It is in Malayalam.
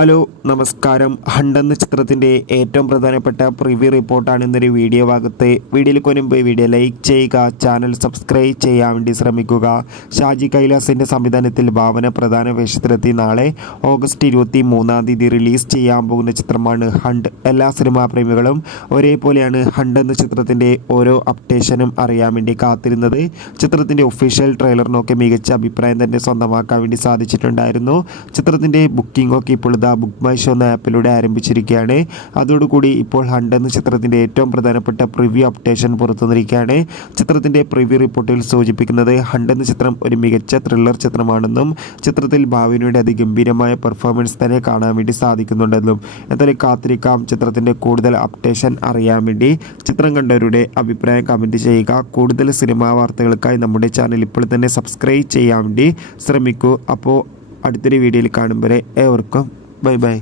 ഹലോ നമസ്കാരം. ഹണ്ട് എന്ന ചിത്രത്തിൻ്റെ ഏറ്റവും പ്രധാനപ്പെട്ട പ്രിവ്യൂ റിപ്പോർട്ടാണ് ഇന്നൊരു വീഡിയോ ഭാഗത്ത്. വീഡിയോയിൽ മുൻപ് വീഡിയോ ലൈക്ക് ചെയ്യുക, ചാനൽ സബ്സ്ക്രൈബ് ചെയ്യാൻ വേണ്ടി ശ്രമിക്കുക. ഷാജി കൈലാസിൻ്റെ സംവിധാനത്തിൽ ഭാവന പ്രധാന വേഷത്തിലെത്തി നാളെ ഓഗസ്റ്റ് 23 റിലീസ് ചെയ്യാൻ പോകുന്ന ചിത്രമാണ് ഹണ്ട്. എല്ലാ സിനിമാ പ്രേമികളും ഒരേപോലെയാണ് ഹണ്ട് എന്ന ചിത്രത്തിൻ്റെ ഓരോ അപ്ഡേഷനും അറിയാൻ വേണ്ടി കാത്തിരുന്നത്. ചിത്രത്തിൻ്റെ ഒഫീഷ്യൽ ട്രെയിലറിനൊക്കെ മികച്ച അഭിപ്രായം തന്നെ സ്വന്തമാക്കാൻ വേണ്ടി സാധിച്ചിട്ടുണ്ടായിരുന്നു. ചിത്രത്തിൻ്റെ ബുക്കിംഗ് ഒക്കെ ഇപ്പോൾ ബുക്ക് മൈ ഷോ എന്ന ആപ്പിലൂടെ ആരംഭിച്ചിരിക്കുകയാണ്. അതോടുകൂടി ഇപ്പോൾ ഹണ്ട് എന്ന ചിത്രത്തിൻ്റെ ഏറ്റവും പ്രധാനപ്പെട്ട പ്രിവ്യൂ അപ്ഡേഷൻ പുറത്തുവന്നിരിക്കുകയാണ്. ചിത്രത്തിൻ്റെ പ്രിവ്യൂ റിപ്പോർട്ടിൽ സൂചിപ്പിക്കുന്നത് ഹണ്ട് എന്ന ചിത്രം ഒരു മികച്ച ത്രില്ലർ ചിത്രമാണെന്നും ചിത്രത്തിൽ ഭാവനയുടെ അതിഗംഭീരമായ പെർഫോമൻസ് തന്നെ കാണാൻ വേണ്ടി സാധിക്കുന്നുണ്ടെന്നും. എന്തായാലും കാത്തിരിക്കാം ചിത്രത്തിൻ്റെ കൂടുതൽ അപ്ഡേഷൻ അറിയാൻ വേണ്ടി. ചിത്രം കണ്ടവരുടെ അഭിപ്രായം കമൻറ്റ് ചെയ്യുക. കൂടുതൽ സിനിമാ വാർത്തകൾക്കായി നമ്മുടെ ചാനൽ ഇപ്പോൾ തന്നെ സബ്സ്ക്രൈബ് ചെയ്യാൻ വേണ്ടി ശ്രമിക്കൂ. അപ്പോൾ അടുത്തൊരു വീഡിയോയിൽ കാണും വരെ ഏവർക്കും ബൈ ബൈ.